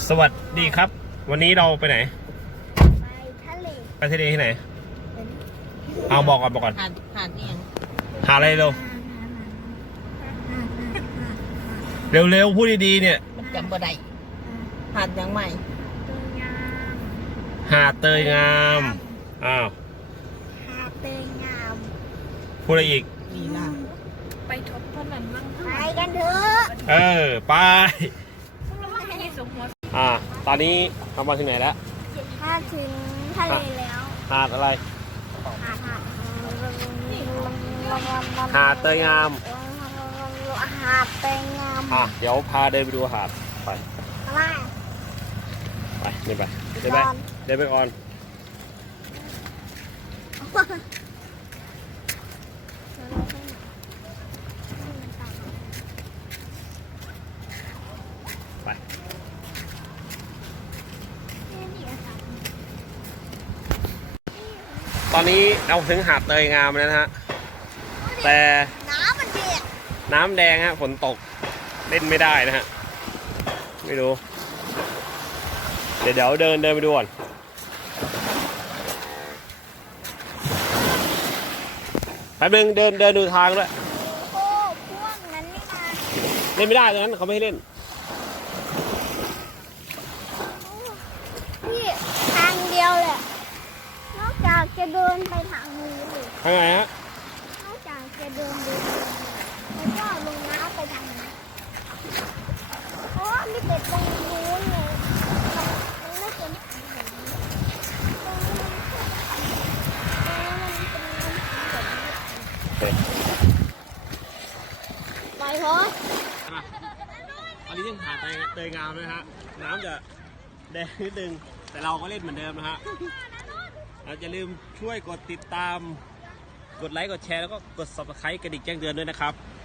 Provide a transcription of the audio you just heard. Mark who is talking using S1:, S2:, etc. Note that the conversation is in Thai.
S1: สวัสดีครับ วันนี้เราไปไหน
S2: ไปทะเล
S1: ที่ไหนเอาบอกก่อน
S3: หาดนี่ยัง
S1: หาอะไรเร็วเร็วพูดดีๆเนี่ย
S3: มันจำบ่ได้หาดยังใหม่
S1: หาดเตยงามอ้าว
S2: หาดเตยงาม
S1: พูดอะไรอีก
S3: มีล่ะ
S2: ไปทบทวนนั้นบ้างไปกันเถอะ
S1: ไปตอนนี้ทำมาถึงไหนแล้ว
S2: ถ้าถึงทะเลแล้ว
S1: หาดอะไร
S2: หาด
S1: หาดเตยงาม
S2: หาดเตยงาม
S1: เดี๋ยวพาเดินไปดูหาดไป
S2: อะไร
S1: เดินไปเดินไปก่อนไปตอนนี้เราถึงหาดเตยงามแล้วนะฮะแต่
S2: น้ำมันเดือด
S1: น้ำแดงฮะฝนตกเล่นไม่ได้นะฮะไม่รู้เดี๋ยวเดินไปดูก่อนแป๊บนึงเดินดูทางด้วย
S2: โอ้พวกนั้นนี่นะ
S1: เล่นไม่ได้ตรงนั้นเขาไม่ให้เล่น
S2: พี่ทางเดียวแหละนอกจากจะเดินไปทางนี้เลย
S1: ทางไหนฮะ
S2: นอกจากจะเดินแล้วก็ลงน้ำไปทางนี้เพราะว่าไม่เกิดตรงนู้นเลยมันไม่เป็นทางแบบนี้ตรงนี้มันเป็นน้ำแบบนี้ไปเถอะ
S1: อันนี้ยังหาดเตยงามนะฮะน้ำจะแดงนิดนึงแต่เราก็เล่นเหมือนเดิมนะฮะเราจะลืมช่วยกดติดตามกดไลค์กดแชร์แล้วก็กด subscribe กระดิ่งแจ้งเตือนด้วยนะครับ